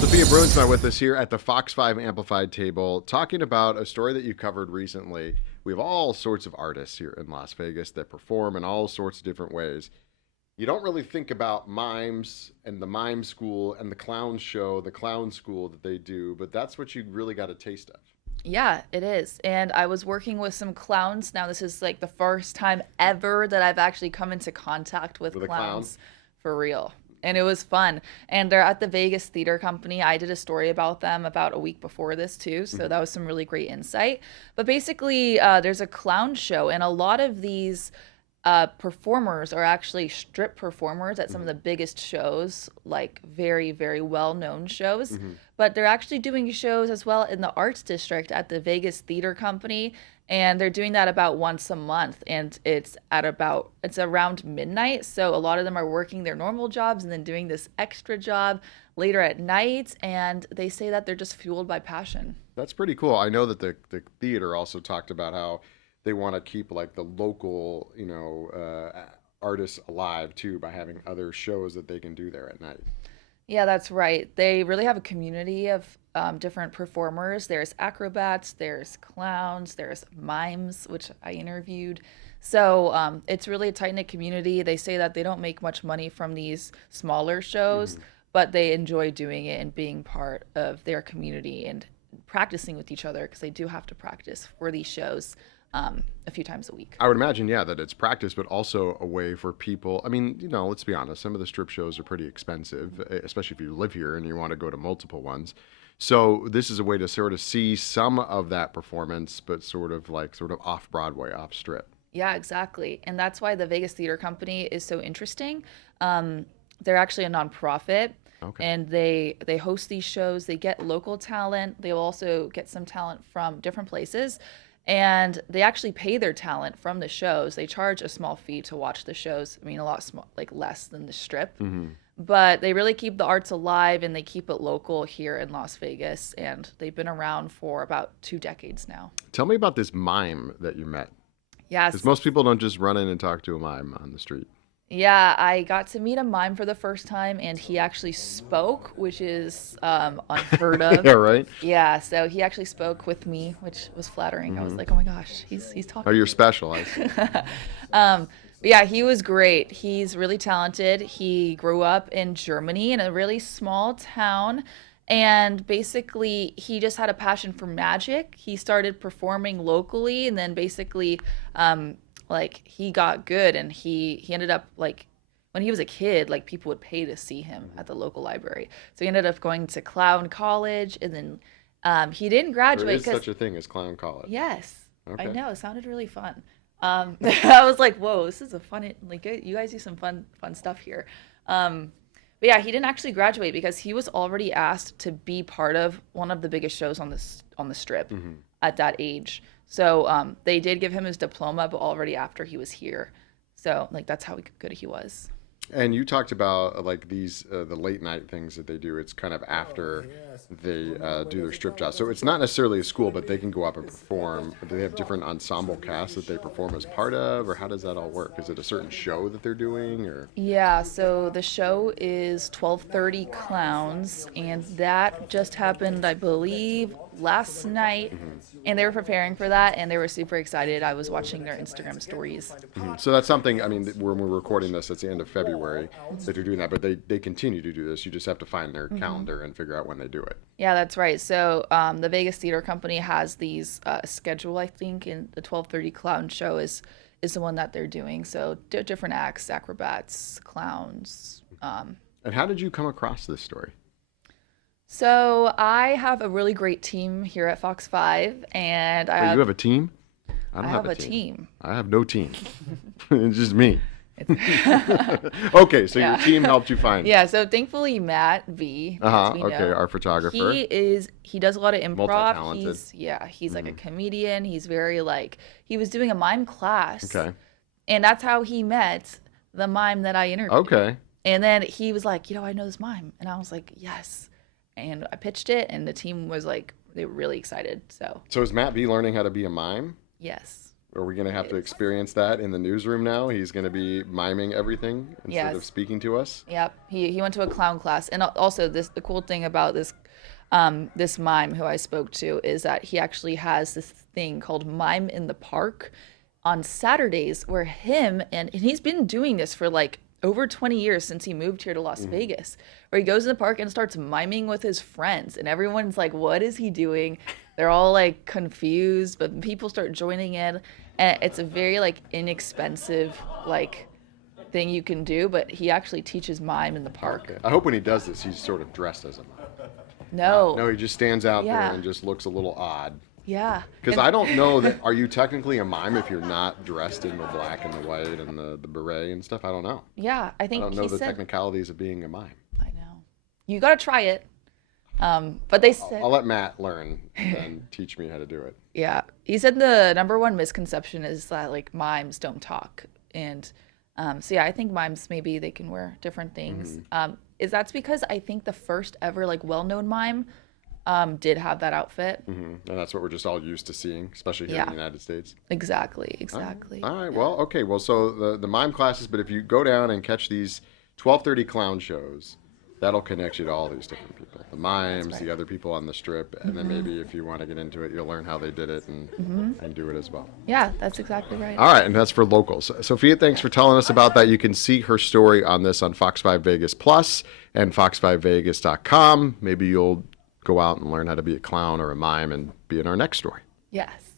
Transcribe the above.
Sophia Bruin's not with us here at the Fox 5 Amplified table, talking about a story that you covered recently. We have all sorts of artists here in Las Vegas that perform in all sorts of different ways. You don't really think about mimes and the mime school and the clown show, the clown school that they do, but that's what you really got a taste of. Yeah, it is. And I was working with some clowns. Now, this is like the first time ever that I've actually come into contact with With a clown? clowns for real. And it was fun. And they're at the Vegas Theater Company. I did a story about them about a week before this, too. So that was some really great insight. But basically, there's a clown show, and a lot of these performers are actually strip performers at some of the biggest shows, like very, very well known shows. But they're actually doing shows as well in the Arts District at the Vegas Theater Company. And they're doing that about once a month. And it's around midnight. So a lot of them are working their normal jobs and then doing this extra job later at night. And they say that they're just fueled by passion. That's pretty cool. I know that the theater also talked about how they want to keep like the local, artists alive too by having other shows that they can do there at night. Yeah, that's right. They really have a community of different performers. There's acrobats, there's clowns, there's mimes, which I interviewed. So it's really a tight knit community. They say that they don't make much money from these smaller shows, but they enjoy doing it and being part of their community and practicing with each other because they do have to practice for these shows a few times a week. I would imagine, yeah, that it's practice, but also a way for people. I mean, let's be honest, some of the strip shows are pretty expensive, especially if you live here and you want to go to multiple ones. So this is a way to sort of see some of that performance, but sort of off Broadway, off strip. Yeah, exactly. And that's why the Vegas Theater Company is so interesting. They're actually a nonprofit. Okay. And they host these shows. They get local talent. They will also get some talent from different places. And they actually pay their talent from the shows. They charge a small fee to watch the shows. I mean, a lot small, like less than the strip. But they really keep the arts alive and they keep it local here in Las Vegas. And they've been around for about 2 decades now. Tell me about this mime that you met. Yes. Because most people don't just run in and talk to a mime on the street. Yeah, I got to meet a mime for the first time, and he actually spoke, which is unheard of. Yeah, right? Yeah, so he actually spoke with me, which was flattering. I was like, oh my gosh, he's Oh, talking. you're special. But yeah, he was great. He's really talented. He grew up in Germany in a really small town, and basically he just had a passion for magic. He started performing locally, and then basically like he got good, and he ended up, like, when he was a kid, like, people would pay to see him at the local library. So he ended up going to clown college, and then he didn't There graduate is because such a thing as clown college. yes, I Okay. know, it sounded really fun. I was like, whoa, this is a fun, like, you guys do some fun stuff here. But yeah, he didn't actually graduate because he was already asked to be part of one of the biggest shows on the strip at that age. So they did give him his diploma, but already after he was here. So like that's how good he was. And you talked about like these the late night things that they do. It's kind of after they do their strip job. So it's not necessarily a school, but they can go up and perform. Do they have different ensemble casts that they perform as part of, or how does that all work? Is it a certain show that they're doing, or? Yeah, so the show is 12:30 Clowns, and that just happened, I believe, last night. And they were preparing for that, and they were super excited. I was watching their Instagram stories. So that's something. I mean, when we're recording this, it's the end of February that you're doing that, but they continue to do this. You just have to find their calendar and figure out when they do it. Yeah, that's right. So the Vegas Theater Company has these schedule, I think, and the 12:30 Clown Show is the one that they're doing. So different acts, acrobats, clowns. And how did you come across this story? So I have a really great team here at Fox 5, and You have a team? I don't I have have a team. I have no team. It's just me. Okay, so your Yeah. team helped you find. Yeah, so thankfully Matt V, as we Okay, know, our photographer. he does a lot of improv. Multi-talented. He's like a comedian. He's very like he was doing a mime class. Okay. And that's how he met the mime that I interviewed. Okay. And then he was like, I know this mime. And I was like, yes. And I pitched it, and the team was like, they were really excited. So, So is Matt V learning how to be a mime? yes. Okay. I know. It sounded really fun. Yeah, right. Yeah, so thankfully Matt V, he does a lot of improv. Okay. He's Are we going to have to It's- experience that in the newsroom now? He's going to be miming everything instead of Yes. speaking to us? Yep. He went to a clown class, and also the cool thing about this mime who I spoke to is that he actually has this thing called Mime in the Park on Saturdays where and he's been doing this for like over 20 years since he moved here to Las Vegas, where he goes in the park and starts miming with his friends, and everyone's like, what is he doing? They're all like confused, but people start joining in, and it's a very like inexpensive like thing you can do, but he actually teaches mime in the park. Okay. I hope when he does this, he's sort of dressed as a mime. No. No, he just stands out Yeah. there and just looks a little odd. Yeah. Because And- I don't know that. Are you technically a mime if you're not dressed in the black and the white and the beret and stuff? I don't know. Yeah, I I think don't know he the said. technicalities of being a mime. I know. You got to try it. But they said, I'll let Matt learn and teach me how to do it. yeah, he said the number one misconception is that like mimes don't talk, and so yeah, I think mimes maybe they can wear different things. Is that's because I think the first ever like well-known mime did have that outfit. And that's what we're just all used to seeing, especially here in Yeah. the United States. Exactly, exactly. All right. Well, okay. Well, so the mime classes, but if you go down and catch these 12:30 clown shows, that'll connect you to all these different people. The mimes, right. the other people on the strip, and then maybe if you want to get into it, you'll learn how they did it and do it as well. Yeah, that's exactly right. All right, and that's for locals. Sophia, thanks for telling us about that. You can see her story on this on Fox 5 Vegas Plus and fox5vegas.com. Maybe you'll go out and learn how to be a clown or a mime and be in our next story. Yes.